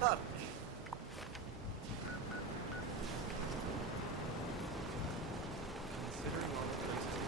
darkness. Considering all the places.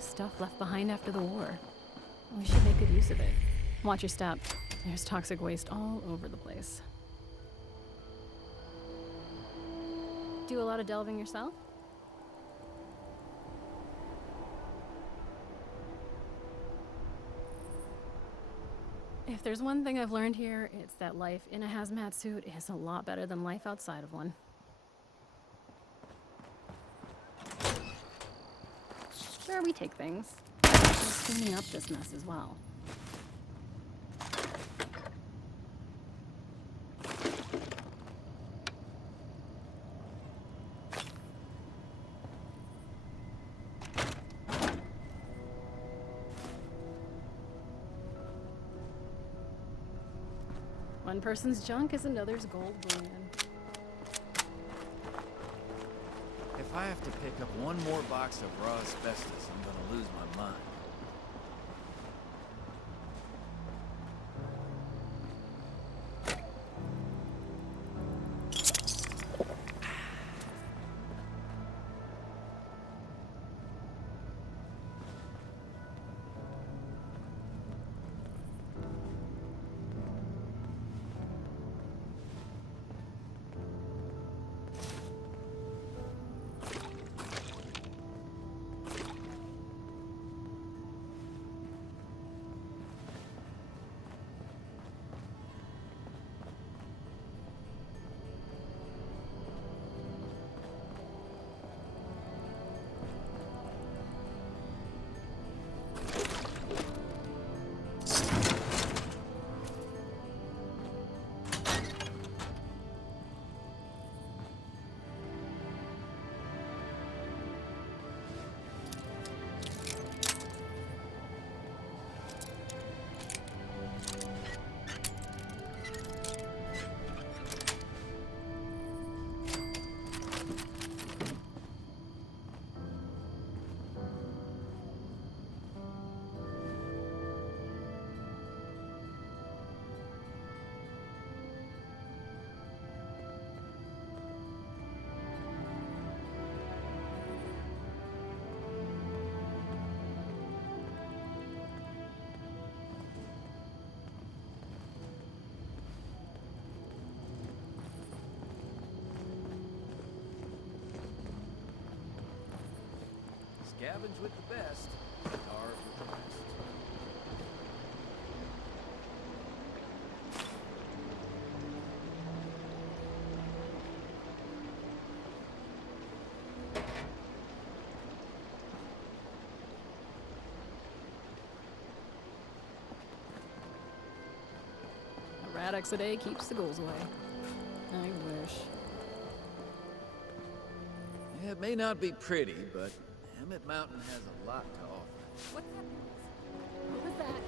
Stuff left behind after the war. We should make good use of it. Watch your step. There's toxic waste all over the place. Do a lot of delving yourself? If there's one thing I've learned here, it's that life in a hazmat suit is a lot better than life outside of one. Where we take things. Just cleaning up this mess as well. One person's junk is another's gold bullion. If I have to pick up one more box of raw asbestos, I'm gonna lose my mind. Scavenge with the best, starve with the rest. A Rad-X a day keeps the ghouls away. I wish. Yeah, it may not be pretty, but Emmett Mountain has a lot to offer. What's that? What was that?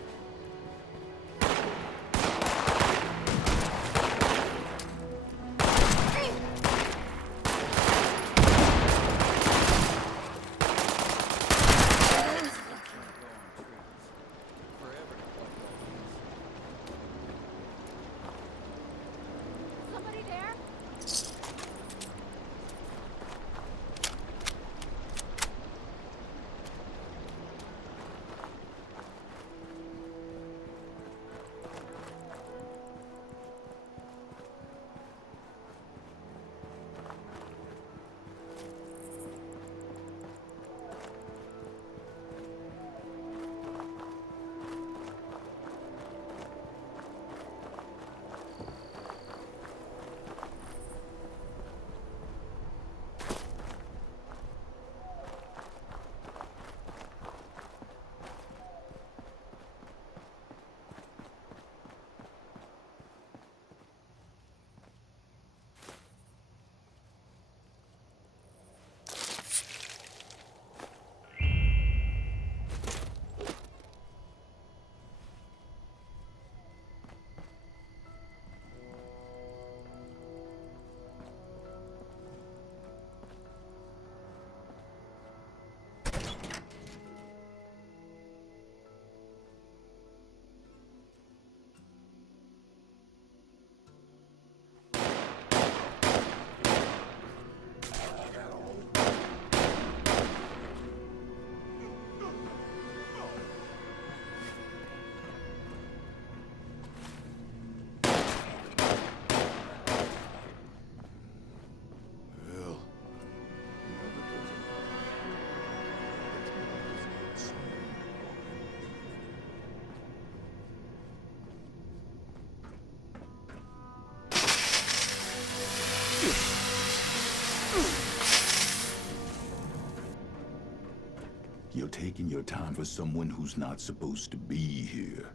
taking your time for someone who's not supposed to be here.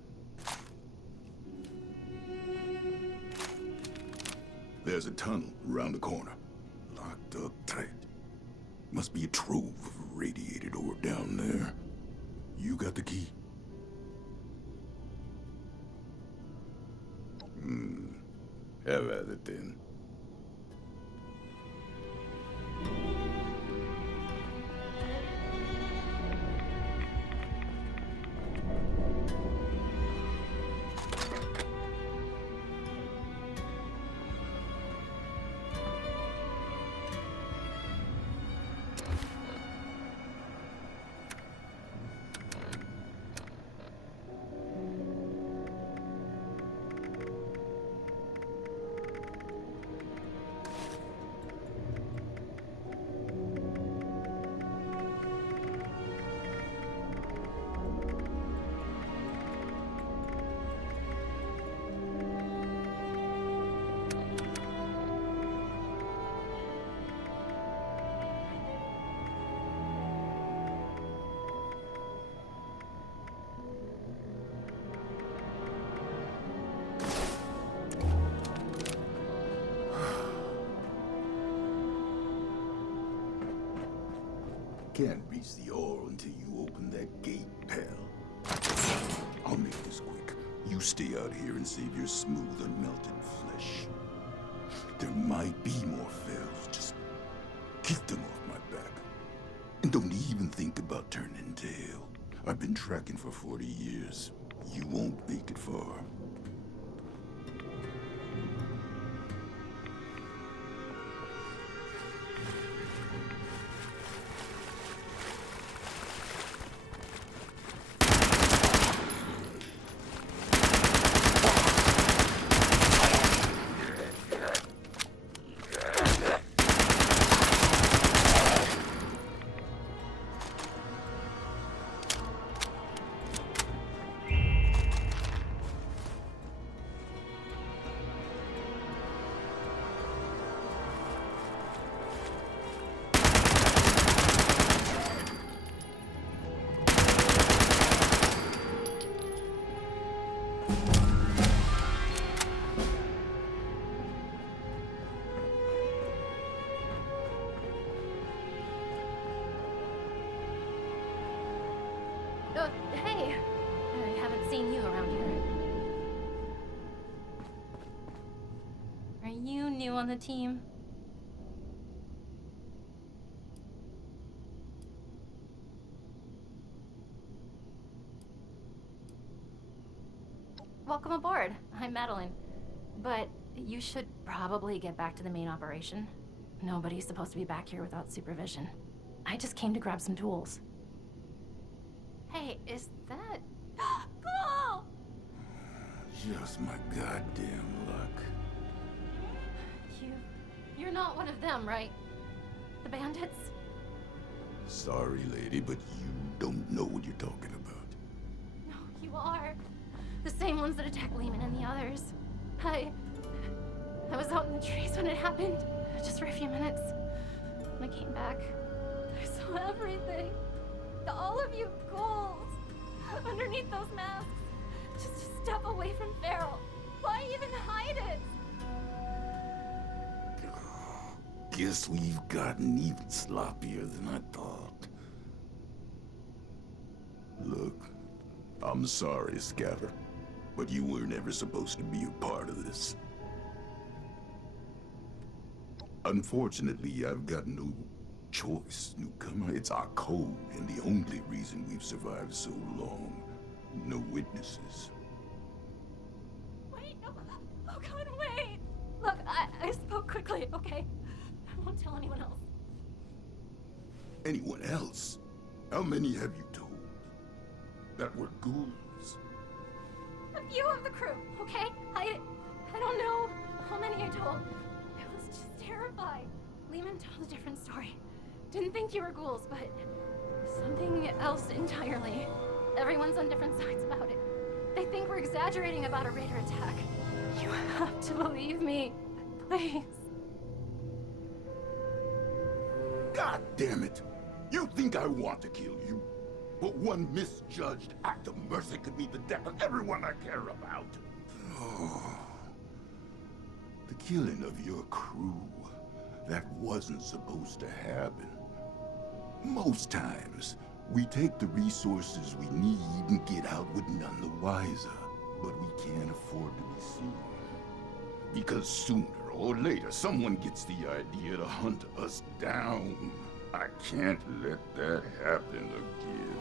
There's a tunnel around the corner, locked up tight. Must be a trove of radiated ore down there. You got the key? Have at it then. Can't reach the ore until you open that gate, pal. I'll make this quick. You stay out here and save your smooth, unmelted flesh. There might be more fails. Just keep them off my back. And don't even think about turning tail. I've been tracking for 40 years. You won't make it far. Hey! I haven't seen you around here. Are you new on the team? Welcome aboard. I'm Madeline. But you should probably get back to the main operation. Nobody's supposed to be back here without supervision. I just came to grab some tools. Hey, is that... Cool! Just my goddamn luck. You're not one of them, right? The bandits? Sorry, lady, but you don't know what you're talking about. No, you are. The same ones that attacked Lehman and the others. I was out in the trees when it happened, just for a few minutes. When I came back, I saw everything. All of you ghouls underneath those masks. Just a step away from Feral. Why even hide it? Guess we've gotten even sloppier than I thought. Look, I'm sorry, Scatter, but you weren't ever supposed to be a part of this. Unfortunately, I've got no choice, newcomer. It's our code, and the only reason we've survived so long. No witnesses. Wait, no. Oh God, wait. Look, I spoke quickly, okay? I won't tell anyone else. Anyone else? How many have you told? That were ghouls? A few of the crew, okay? I don't know how many I told. I was just terrified. Lehman told a different story. Didn't think you were ghouls, but something else entirely. Everyone's on different sides about it. They think we're exaggerating about a raider attack. You have to believe me, please. God damn it! You think I want to kill you? But one misjudged act of mercy could mean the death of everyone I care about. Oh. The killing of your crew. That wasn't supposed to happen. Most times, we take the resources we need and get out with none the wiser. But we can't afford to be seen. Because sooner or later, someone gets the idea to hunt us down. I can't let that happen again.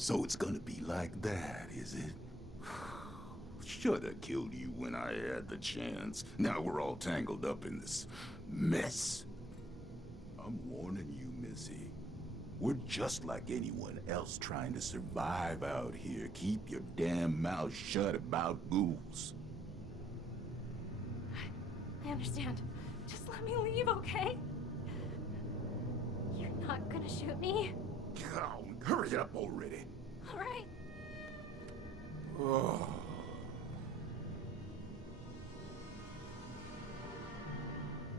So it's gonna be like that, is it? Shoulda killed you when I had the chance. Now we're all tangled up in this mess. I'm warning you, Missy. We're just like anyone else trying to survive out here. Keep your damn mouth shut about ghouls. I understand. Just let me leave, okay? You're not gonna shoot me? Oh, hurry up already. All right. Oh.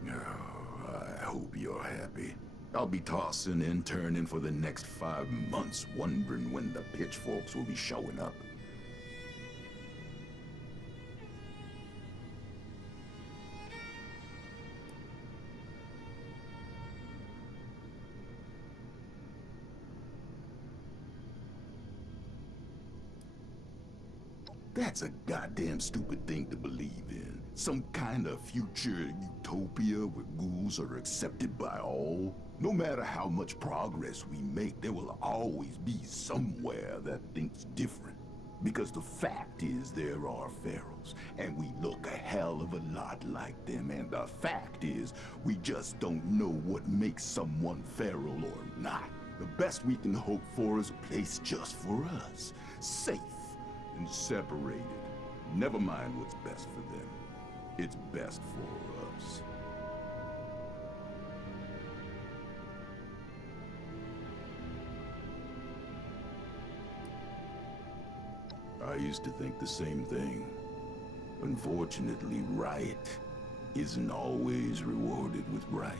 I hope you're happy. I'll be tossing and turning for the next 5 months, wondering when the pitchforks will be showing up. That's a goddamn stupid thing to believe in. Some kind of future utopia where ghouls are accepted by all. No matter how much progress we make, there will always be somewhere that thinks different. Because the fact is there are ferals, and we look a hell of a lot like them, and the fact is we just don't know what makes someone feral or not. The best we can hope for is a place just for us. Safe and separated. Never mind what's best for them. It's best for us. I used to think the same thing. Unfortunately, right isn't always rewarded with right.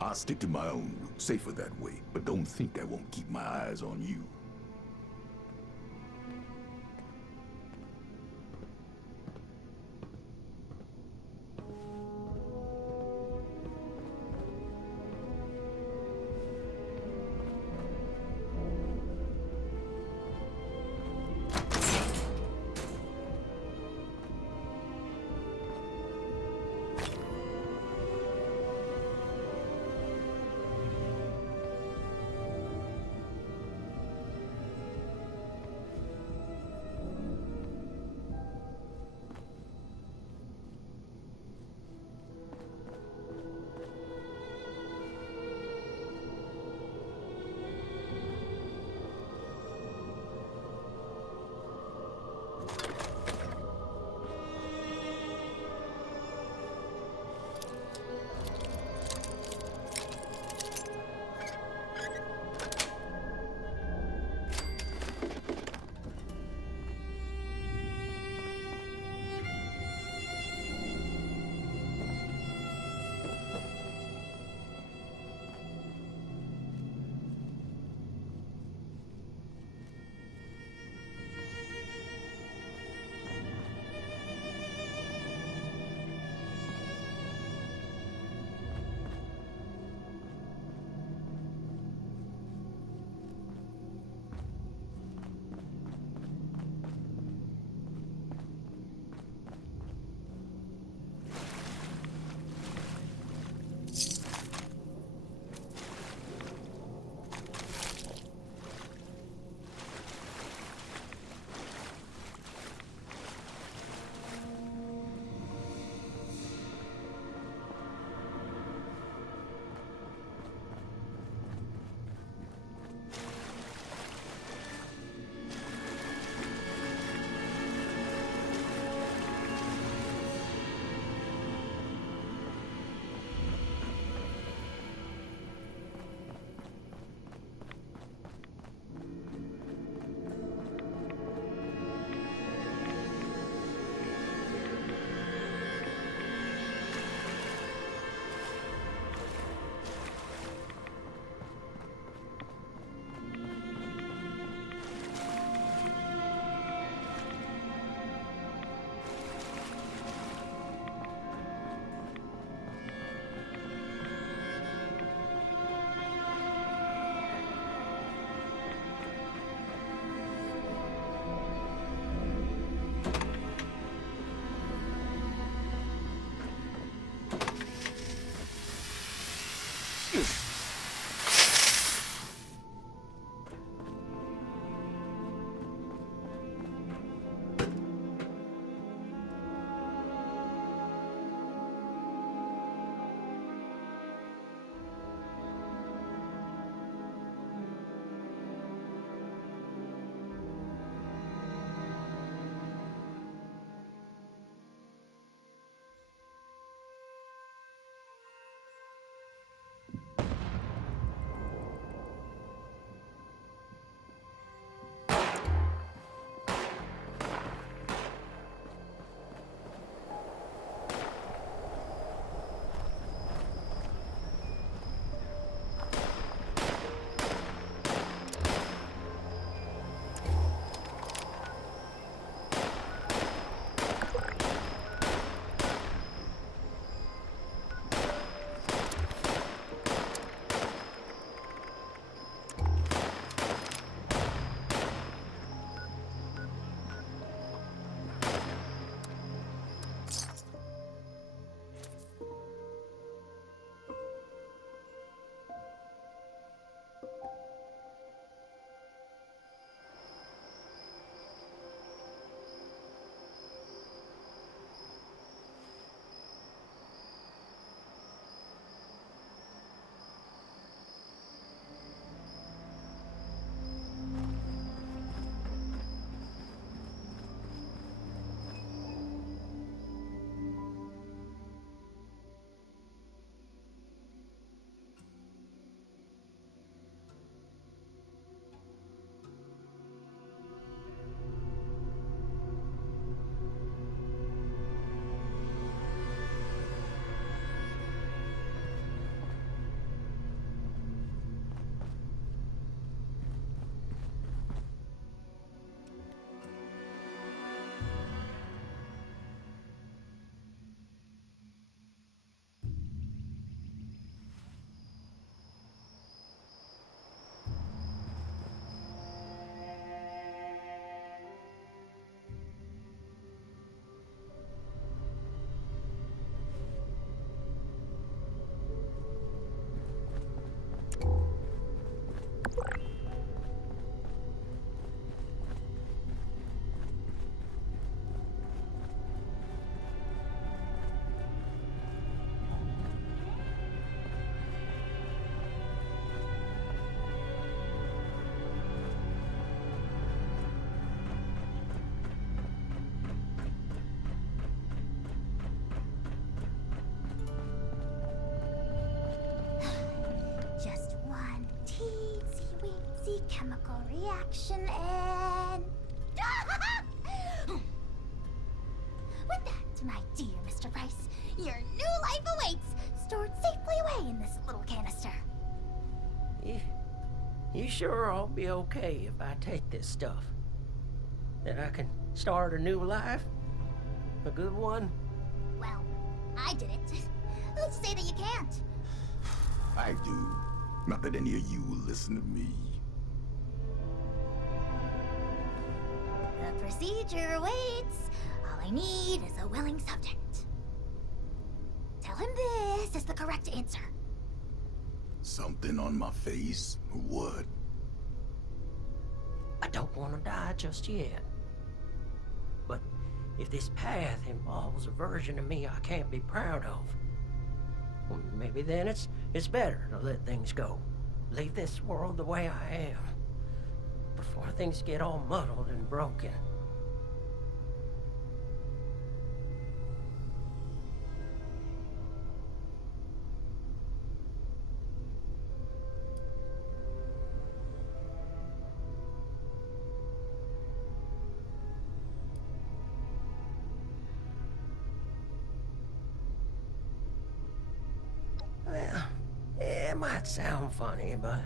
I'll stick to my own route, safer that way, but don't think I won't keep my eyes on you. reaction and... With that, my dear Mr. Price, your new life awaits, stored safely away in this little canister. You sure I'll be okay if I take this stuff? That I can start a new life? A good one? Well, I did it. Who's to say that you can't? I do. Not that any of you will listen to me. The procedure awaits. All I need is a willing subject. Tell him this is the correct answer. Something on my face, or what? I don't want to die just yet. But if this path involves a version of me I can't be proud of, well, maybe then it's better to let things go. Leave this world the way I am, before things get all muddled and broken. Well, it might sound funny, but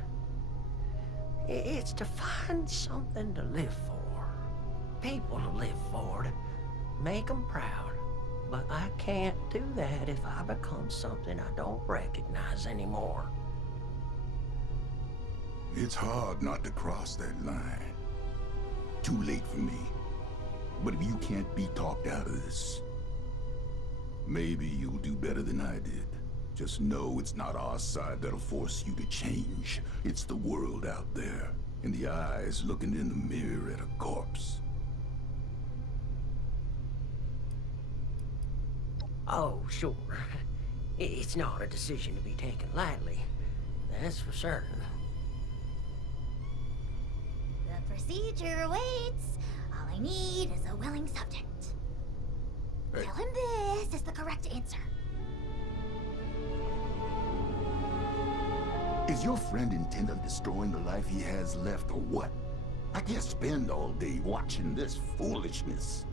it's to find something to live for. People to live for, to make them proud. But I can't do that if I become something I don't recognize anymore. It's hard not to cross that line. Too late for me. But if you can't be talked out of this, maybe you'll do better than I did. Just know it's not our side that'll force you to change. It's the world out there, and the eyes looking in the mirror at a corpse. Oh, sure. It's not a decision to be taken lightly. That's for certain. The procedure awaits. All I need is a willing subject. Hey. Tell him this is the correct answer. Is your friend intent on destroying the life he has left, or what? I can't spend all day watching this foolishness.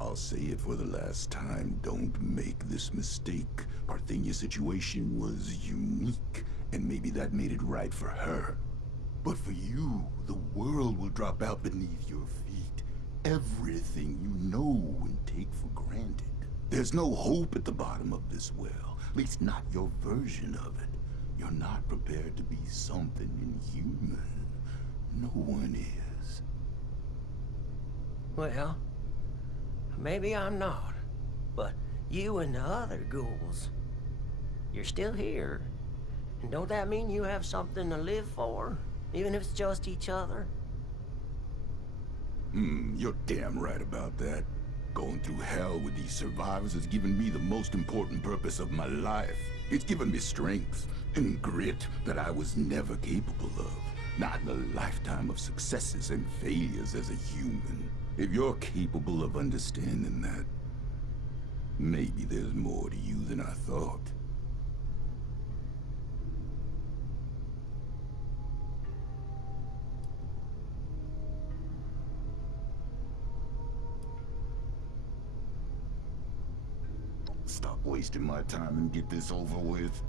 I'll say it for the last time, don't make this mistake. Parthenia's situation was unique, and maybe that made it right for her. But for you, the world will drop out beneath your feet. Everything you know and take for granted. There's no hope at the bottom of this well, at least not your version of it. You're not prepared to be something inhuman. No one is. Well, maybe I'm not, but you and the other ghouls, you're still here. And don't that mean you have something to live for, even if it's just each other? You're damn right about that. Going through hell with these survivors has given me the most important purpose of my life. It's given me strength and grit that I was never capable of. Not in a lifetime of successes and failures as a human. If you're capable of understanding that, maybe there's more to you than I thought. Stop wasting my time and get this over with.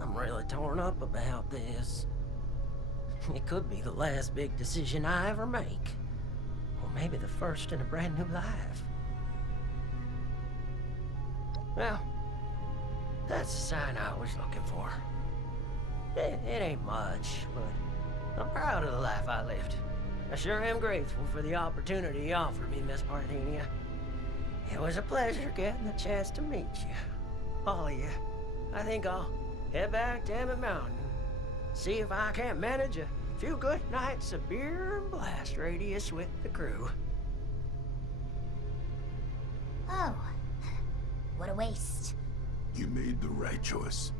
I'm really torn up about this. It could be the last big decision I ever make. Or maybe the first in a brand new life. Well, that's the sign I was looking for. It ain't much, but I'm proud of the life I lived. I sure am grateful for the opportunity you offered me, Miss Parthenia. It was a pleasure getting the chance to meet you. All of you. I think I'll head back to Emmett Mountain. See if I can't manage a few good nights of beer and blast radius with the crew. Oh, what a waste. You made the right choice.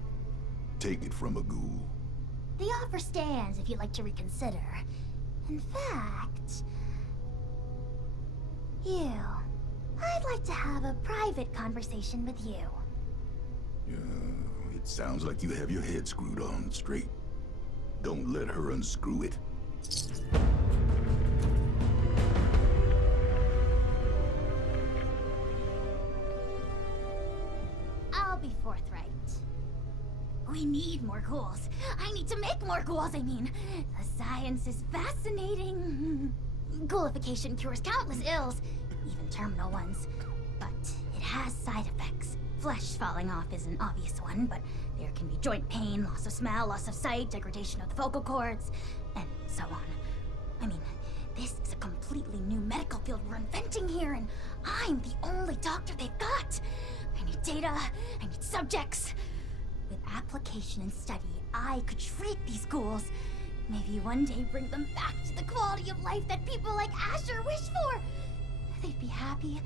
Take it from a ghoul. The offer stands if you'd like to reconsider. In fact, you I'd like to have a private conversation with you. It sounds like you have your head screwed on straight. Don't let her unscrew it. I'll be forthright. We need more ghouls. I need to make more ghouls, I mean. The science is fascinating. Ghoulification cures countless ills, even terminal ones. But it has side effects. Flesh falling off is an obvious one, but there can be joint pain, loss of smell, loss of sight, degradation of the vocal cords, and so on. I mean, this is a completely new medical field we're inventing here, and I'm the only doctor they've got. I need data, I need subjects. With application and study, I could treat these ghouls. Maybe one day bring them back to the quality of life that people like Asher wish for. They'd be happy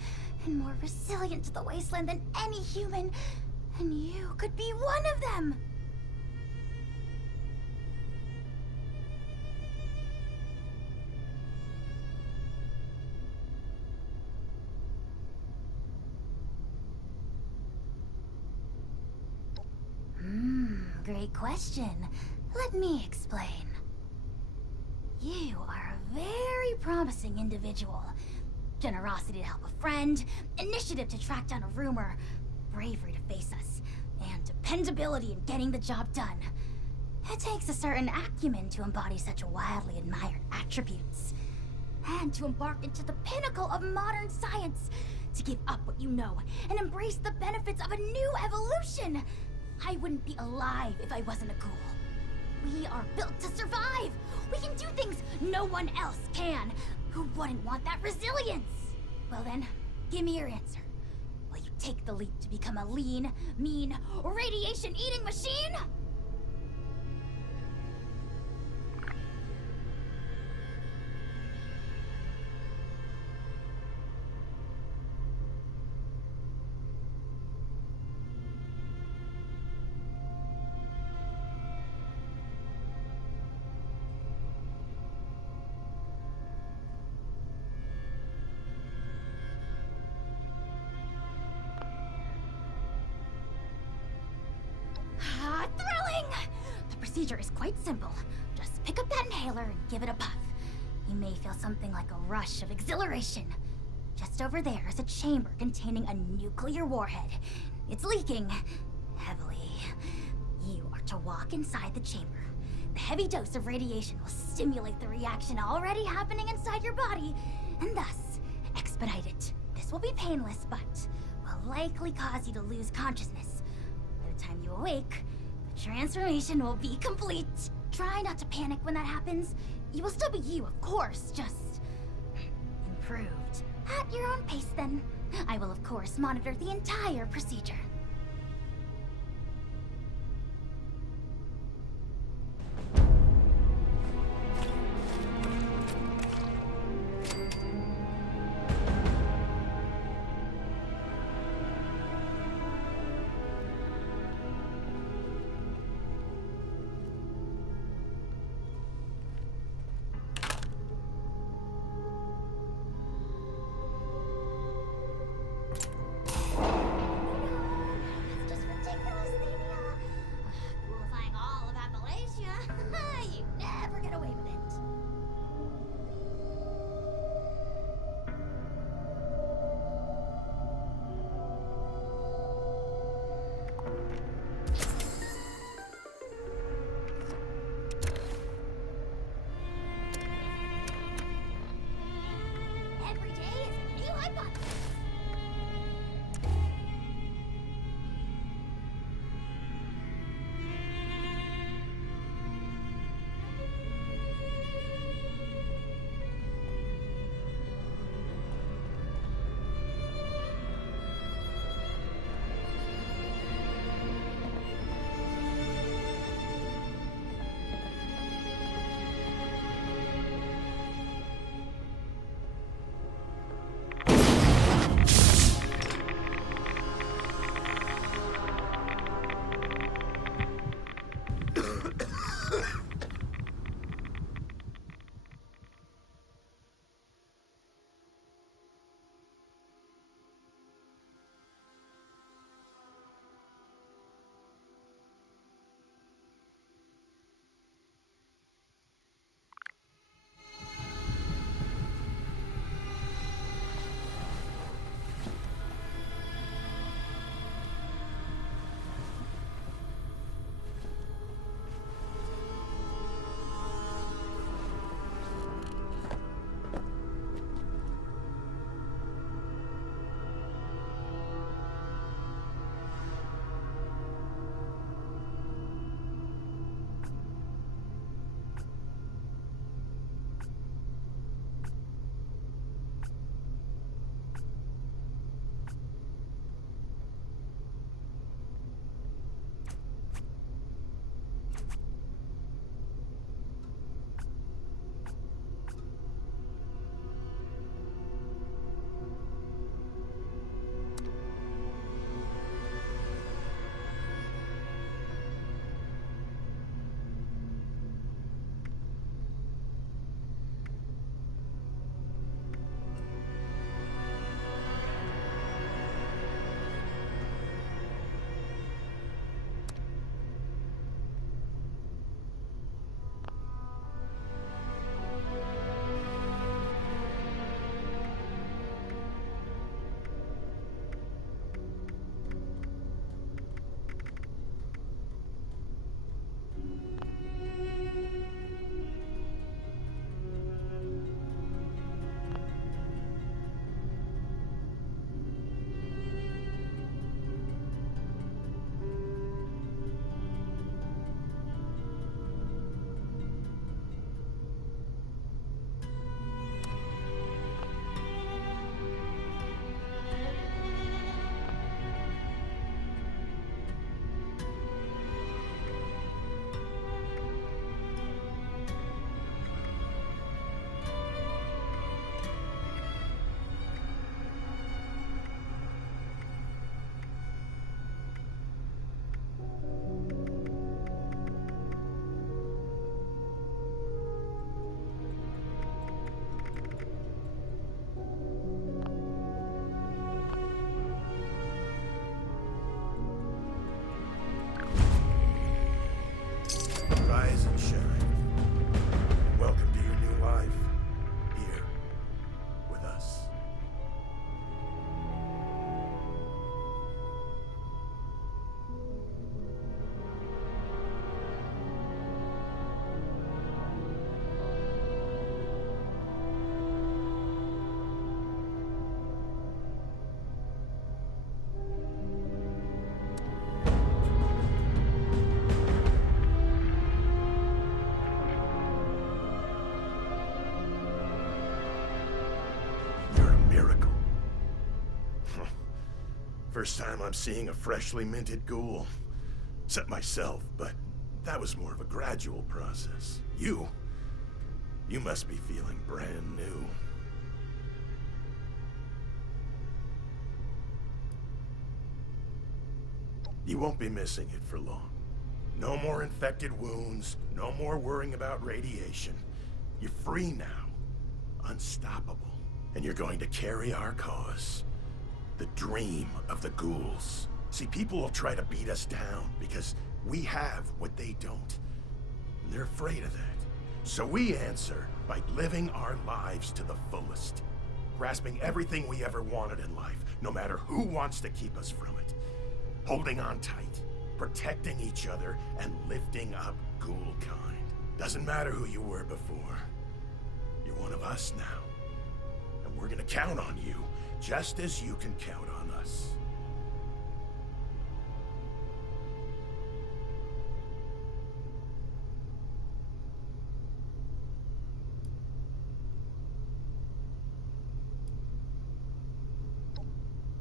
and more resilient to the wasteland than any human. And you could be one of them. Great question. Let me explain. You are a very promising individual. Generosity to help a friend, initiative to track down a rumor, bravery to face us, and dependability in getting the job done. It takes a certain acumen to embody such wildly admired attributes. And to embark into the pinnacle of modern science, to give up what you know and embrace the benefits of a new evolution. I wouldn't be alive if I wasn't a ghoul. We are built to survive. We can do things no one else can. Who wouldn't want that resilience? Well then, give me your answer. Will you take the leap to become a lean, mean, radiation-eating machine? Thrilling! The procedure is quite simple. Just pick up that inhaler and give it a puff. You may feel something like a rush of exhilaration. Just over there is a chamber containing a nuclear warhead. It's leaking heavily. You are to walk inside the chamber. The heavy dose of radiation will stimulate the reaction already happening inside your body, and thus expedite it. This will be painless, but will likely cause you to lose consciousness. By the time you awake, the transformation will be complete. Try not to panic when that happens. You will still be you, of course, just improved. At your own pace, then. I will, of course, monitor the entire procedure. First time I'm seeing a freshly minted ghoul. Except myself, but that was more of a gradual process. You must be feeling brand new. You won't be missing it for long. No more infected wounds, no more worrying about radiation. You're free now. Unstoppable. And you're going to carry our cause. The dream of the ghouls. See, people will try to beat us down because we have what they don't. And they're afraid of that. So we answer by living our lives to the fullest. Grasping everything we ever wanted in life, no matter who wants to keep us from it. Holding on tight, protecting each other, and lifting up ghoul kind. Doesn't matter who you were before. You're one of us now. And we're gonna count on you, just as you can count on us.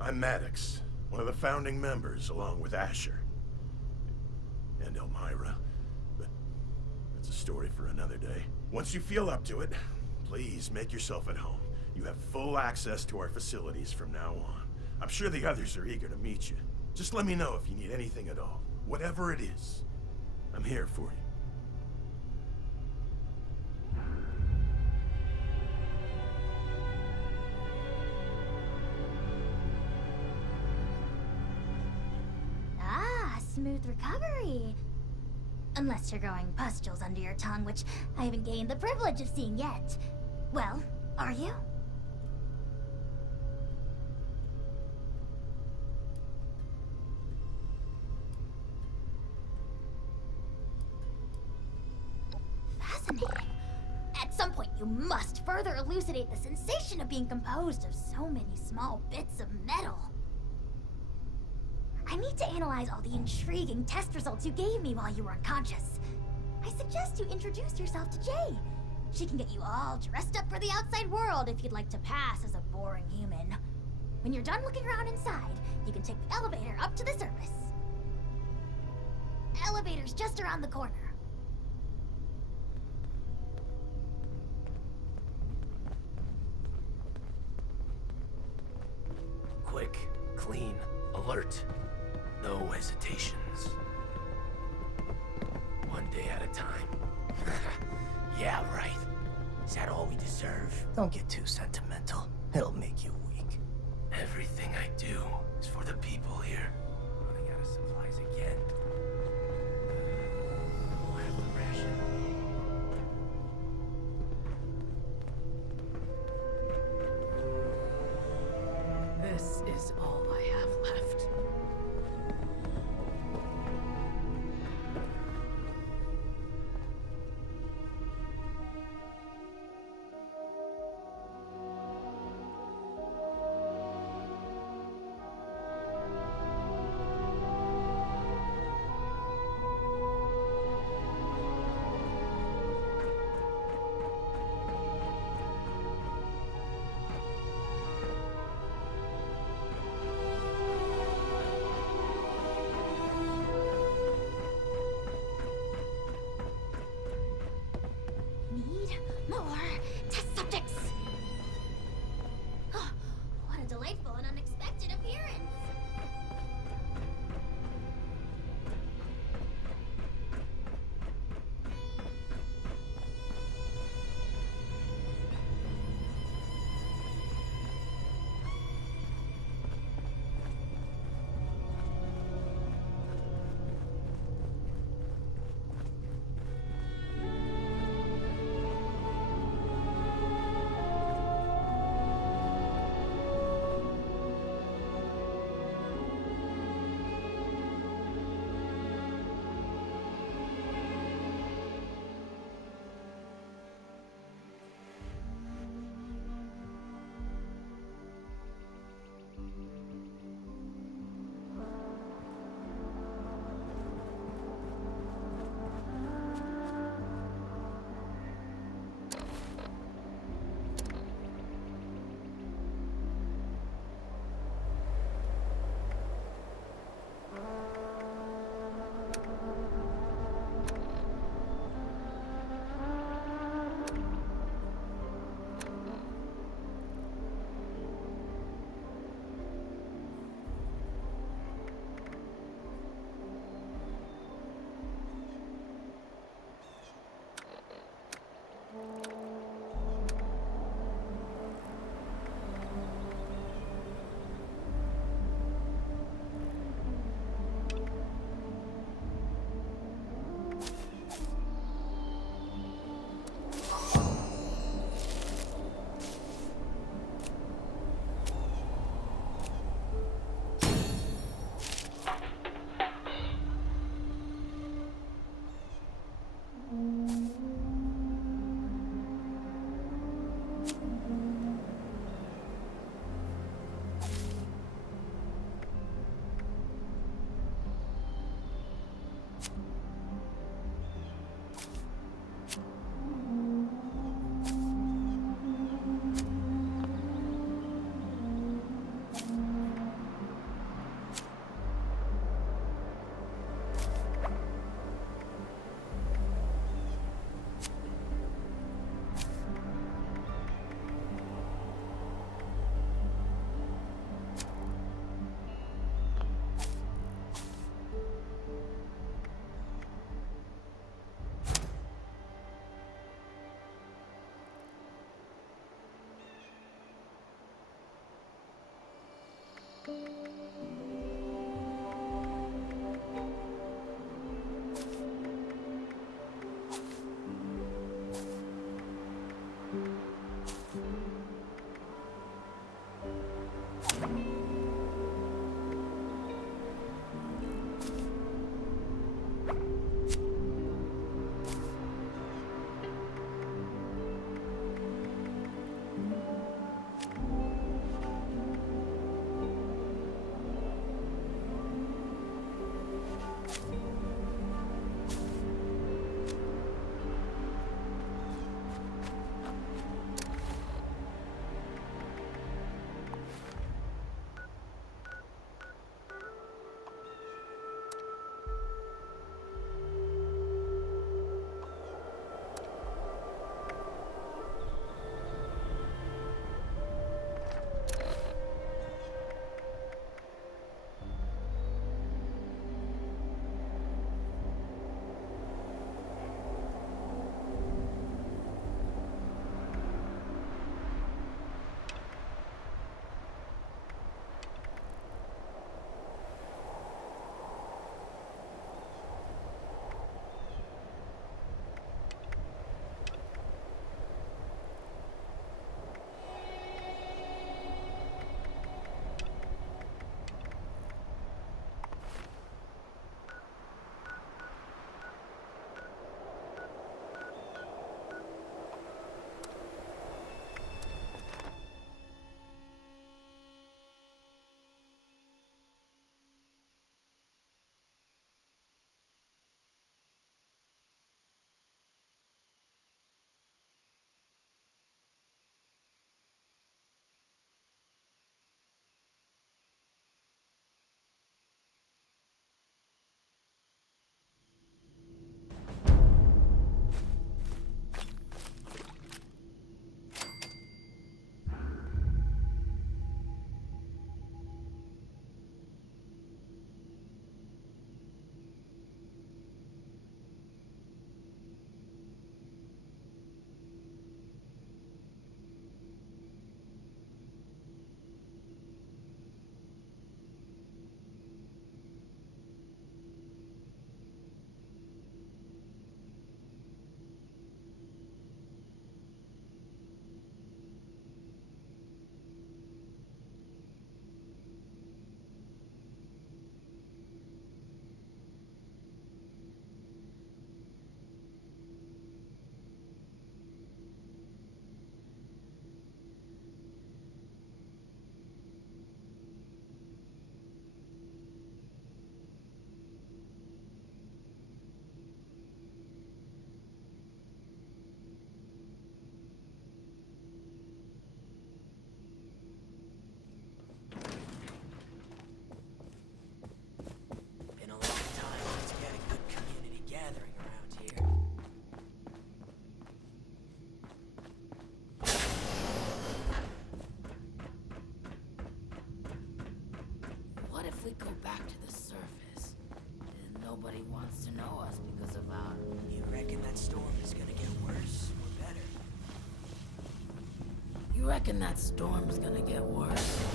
I'm Maddox, one of the founding members, along with Asher. And Elmira. But that's a story for another day. Once you feel up to it, please make yourself at home. You have full access to our facilities from now on. I'm sure the others are eager to meet you. Just let me know if you need anything at all. Whatever it is, I'm here for you. Smooth recovery. Unless you're growing pustules under your tongue, which I haven't gained the privilege of seeing yet. Well, are you? Fascinating. At some point, you must further elucidate the sensation of being composed of so many small bits of metal. I need to analyze all the intriguing test results you gave me while you were unconscious. I suggest you introduce yourself to Jay. She can get you all dressed up for the outside world if you'd like to pass as a boring human. When you're done looking around inside, you can take the elevator up to the surface. Elevator's just around the corner. Quick, clean, alert. No hesitations. One day at a time. Yeah, right. Is that all we deserve? Don't get too sentimental. It'll make you weak. Everything I do is for the people here. Running out of supplies again. We'll have to ration. This is all I have left. to know us because of our... You reckon that storm is gonna get worse or better? You reckon that storm's gonna get worse?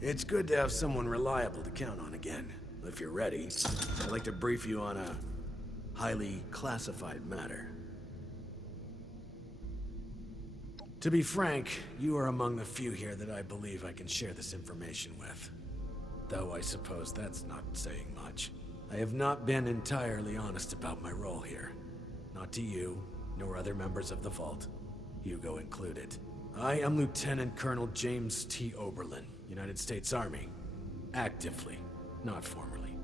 It's good to have someone reliable to count on again. If you're ready, I'd like to brief you on a highly classified matter. To be frank, you are among the few here that I believe I can share this information with. Though I suppose that's not saying much. I have not been entirely honest about my role here. Not to you, nor other members of the Vault, Hugo included. I am Lieutenant Colonel James T. Oberlin, United States Army. Actively, not formally.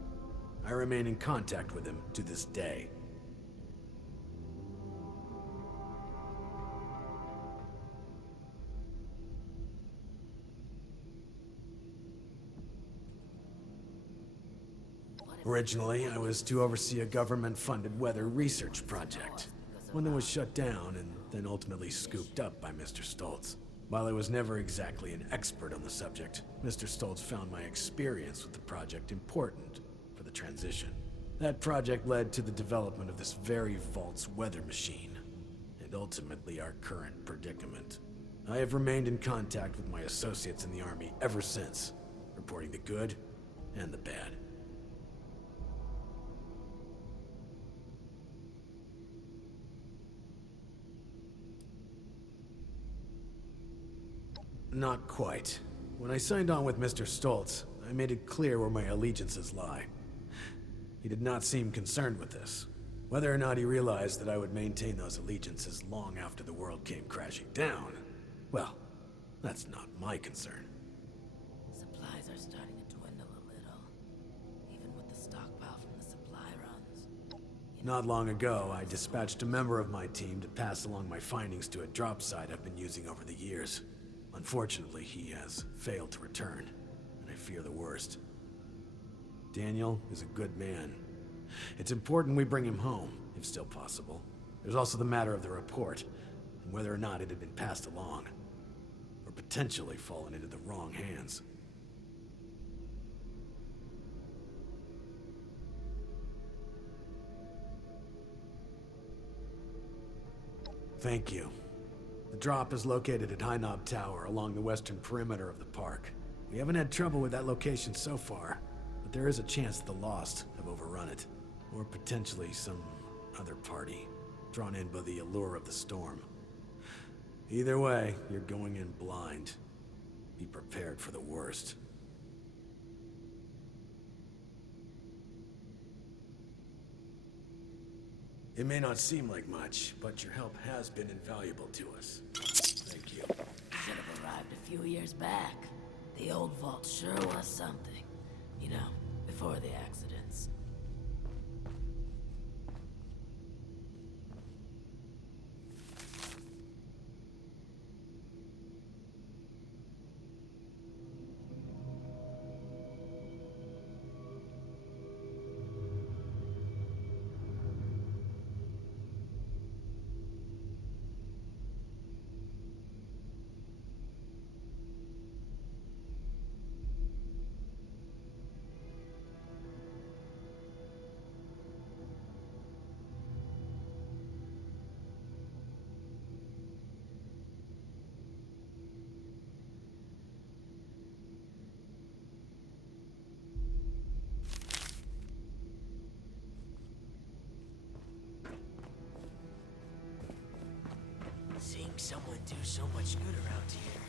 I remain in contact with him to this day. Originally, I was to oversee a government-funded weather research project, one that was shut down and then ultimately scooped up by Mr. Stoltz. While I was never exactly an expert on the subject, Mr. Stoltz found my experience with the project important for the transition. That project led to the development of this very Vault's weather machine, and ultimately our current predicament. I have remained in contact with my associates in the Army ever since, reporting the good and the bad. Not quite. When I signed on with Mr. Stoltz, I made it clear where my allegiances lie. He did not seem concerned with this. Whether or not he realized that I would maintain those allegiances long after the world came crashing down, well, that's not my concern. Supplies are starting to dwindle a little, even with the stockpile from the supply runs. Not long ago, I dispatched a member of my team to pass along my findings to a drop site I've been using over the years. Unfortunately, he has failed to return, and I fear the worst. Daniel is a good man. It's important we bring him home, if still possible. There's also the matter of the report, and whether or not it had been passed along, or potentially fallen into the wrong hands. Thank you. The drop is located at High Knob Tower along the western perimeter of the park. We haven't had trouble with that location so far, but there is a chance the Lost have overrun it. Or potentially some other party, drawn in by the allure of the storm. Either way, you're going in blind. Be prepared for the worst. It may not seem like much, but your help has been invaluable to us. Thank you. Should have arrived a few years back. The old vault sure was something. You know, before the accidents. Seeing someone do so much good around here.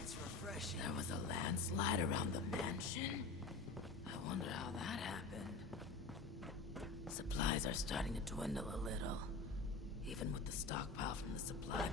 It's refreshing. There was a landslide around the mansion? I wonder how that happened. Supplies are starting to dwindle a little, even with the stockpile from the supply.